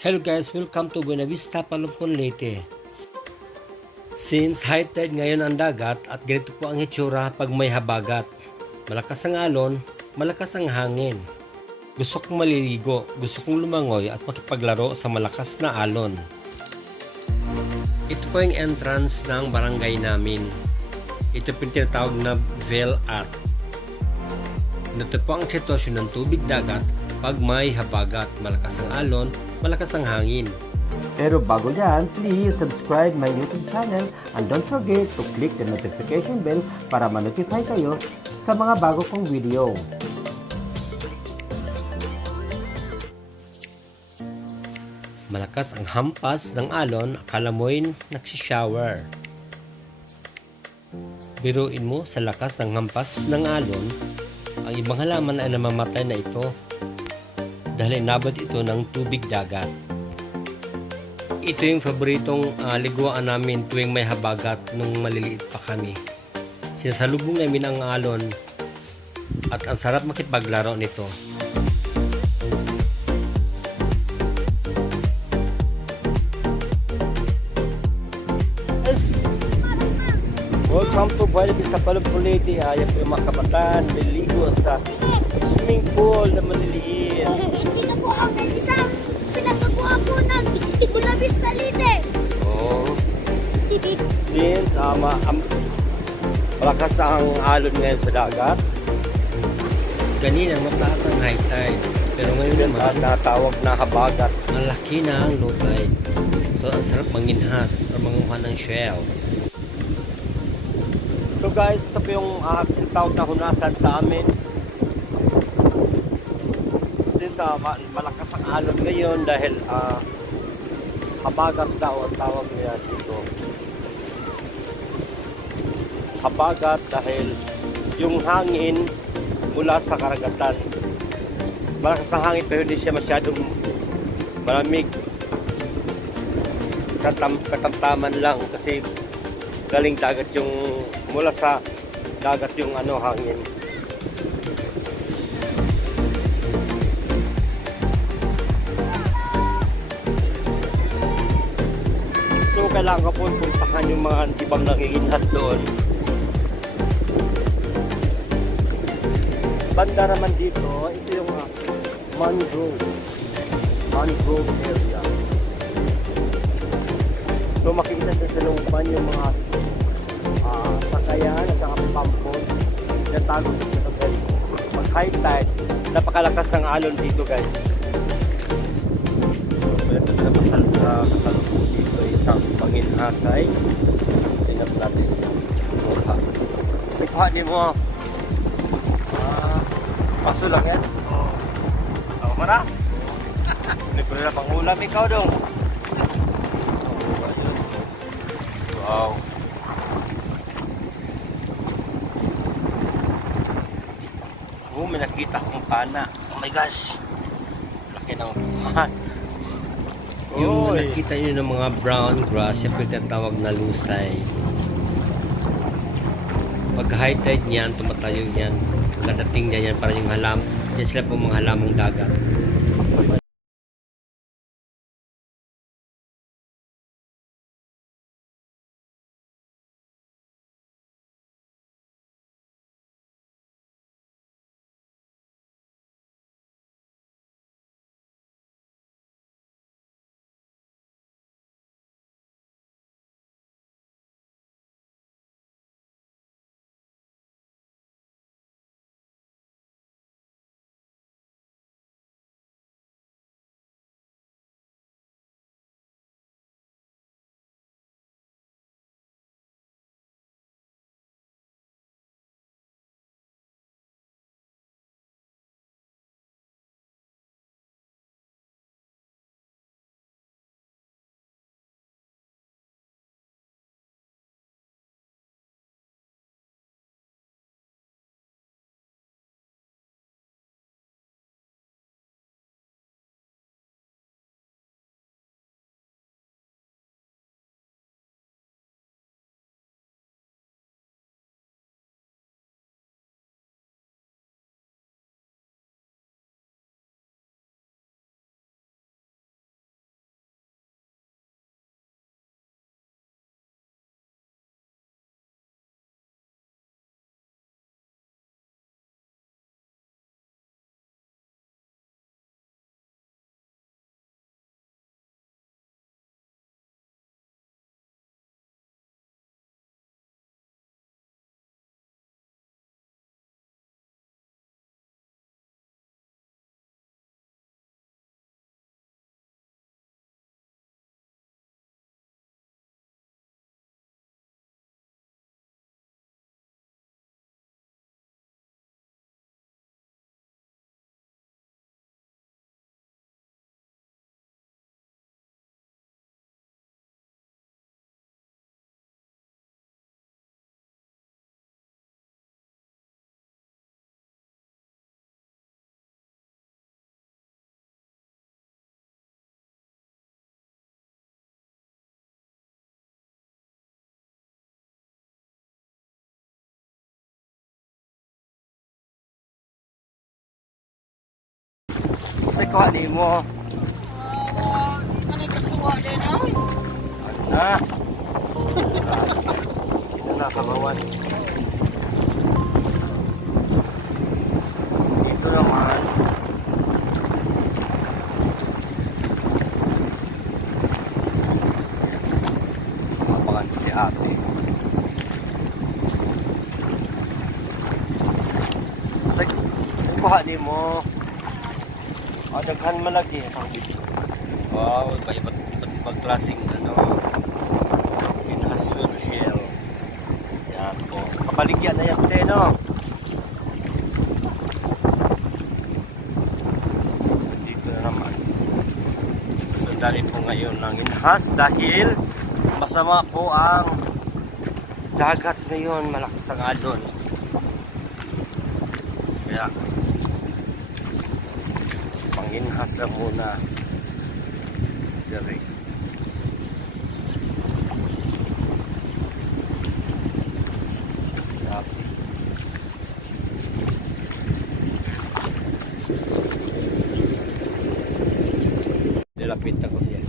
Hello guys, welcome to Buena Vista, Palumpon, Leyte. Since high tide ngayon ang dagat at ganito po ang itsura pag may habagat. Malakas ang alon, malakas ang hangin. Gusto kong maliligo, gusto kong lumangoy at makipaglaro sa malakas na alon. Ito po yung entrance ng barangay namin. Ito po yung tinatawag na Vel Art. Ito po ang sitwasyon ng tubig dagat pag may habagat, malakas ang alon, malakas ang hangin. Pero bago yan, please subscribe my YouTube channel and don't forget to click the notification bell para ma-notify kayo sa mga bago kong video. Malakas ang hampas ng alon, akala mo'y nagsishower. Biruin mo sa lakas ng hampas ng alon, ang ibang halaman ay namamatay na ito dahil inabot ito ng tubig dagat. Ito yung paboritong uh, liguan namin tuwing may habagat nung maliliit pa kami. Sinasalubong namin ang alon at ang sarap makipaglaro nito. Welcome to Buena Vista Palumpulete. Ayan po yung mga kabataan, niligo sa swimming pool na maliliit. Buena Vista Lite. Oh, since ama um, malakas ang alon ngayon sa dagat. Kanina mataas ang high tide. Pero ngayon naman, natawag na habagat. Malaki na ang low tide. So, ang sarap manginhas o manguha ng shell. So guys, ito po yung uh, tinatawag na hunasan sa amin. Since uh, ma- malakas ang alon ngayon dahil uh, habagat daw ang tawag nila dito. Habagat dahil yung hangin mula sa karagatan. Malakas na hangin pero hindi siya masyadong malamig. Katam, katamtaman lang kasi galing dagat yung mula sa dagat yung ano hangin. Kailangan ko po puntahan yung mga ibang nanginginhas doon. Banda naman dito, ito yung uh, mangrove. Mangrove area. So makikita sa salungpan yung mga uh, sakayan at saka pampon na tago sa bed. Pag high tide, napakalakas ng alon dito guys. So, pwede na masal uh, kasalubong dito isang panginhasay. Tingnan natin. Mukha. Mukha ni mo. Ah, paso lang yan. Oo. Ako mo na. Hindi ko na pang ulam ikaw dong. Wow. Oh, may nakita akong pana. Oh my gosh. Laki ng pan. Yung Oy. nakita nyo ng mga brown grass, yan po tinatawag na lusay. Pag high tide niyan, tumatayo yan. Pagkadating niya yan, parang yung halam. Yan sila po mga halamang dagat. Kuha ni mo? Kasuwa din ay? Ano na? Ito na sa bawan. Ito naman. Mapakan si ate. Sa kuha ni mo. Oh, daghan man lagi. Wow, iba iba't iba't ibang ano. Pinhason shell. Yan po. Kapaligyan na yan, te, no? Dito na naman. Sandali po ngayon ng inhas dahil masama po ang dagat ngayon. Malakas ang alon. Kaya, panginhas na muna. Sabi. Nilapit ako siya.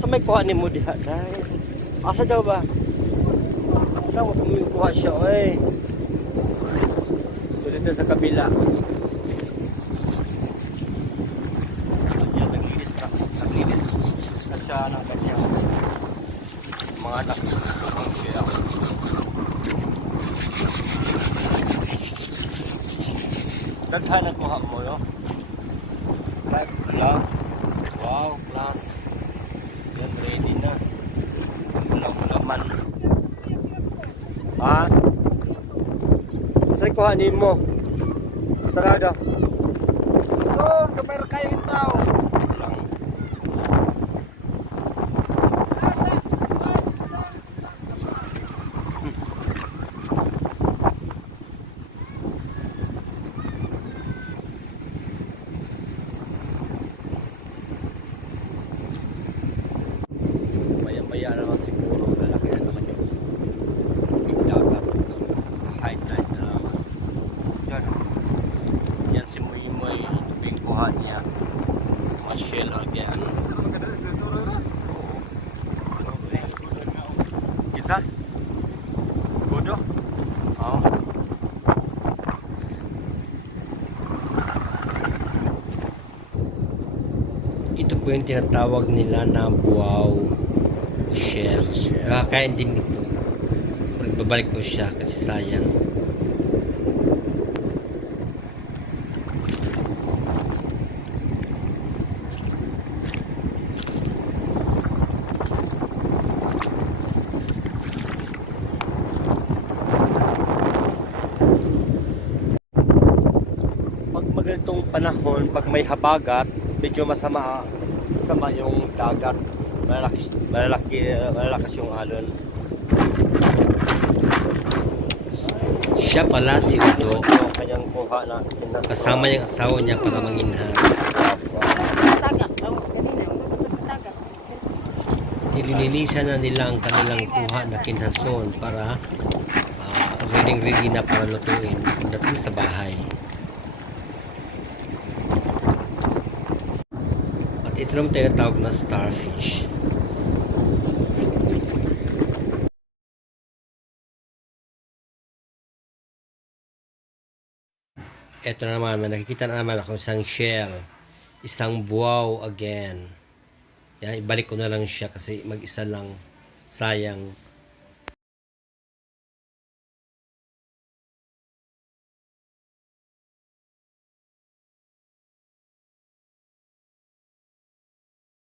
Sa may kuha ni mo diha, dahil. Asa daw ba? Saan mo kumukuha siya, eh? So, dito sa kabila. Yan, naglinis na. Naglinis siya ng kanyang mga anak. Ang siya. Daghan ang kuha mo, no? Right, wala. Wow, class. Yan, ready na. Wala ko naman. Ha? Saan kuha ni mo? Tarada. Son, kamera kayo itaw. Lang. Maya-maya naman siguro lalaki na naman yung big dagat. High tide na naman. Yan. Yan si Muy Muy. Yung kuha niya. Mga shell again. Bodo? Oo. Ito po yung tinatawag nila na buwaw shell. Nakakain din ito. Pagbabalik ko siya kasi sayang. pag magandang panahon, pag may habagat, medyo masama masama yung dagat. Malalaki, malalaki, malalakas yung alon. Siya pala si Udo. Kanyang kuha na kasama yung asawa niya para manginhas. Oh. Nililinisan na nila ang kanilang kuha na kinhason para ah, ready ready na para lutuin pagdating sa bahay. Ito naman tinatawag na starfish. Ito naman, may nakikita na naman ako isang shell. Isang buwaw again. Yan, ibalik ko na lang siya kasi mag-isa lang. Sayang.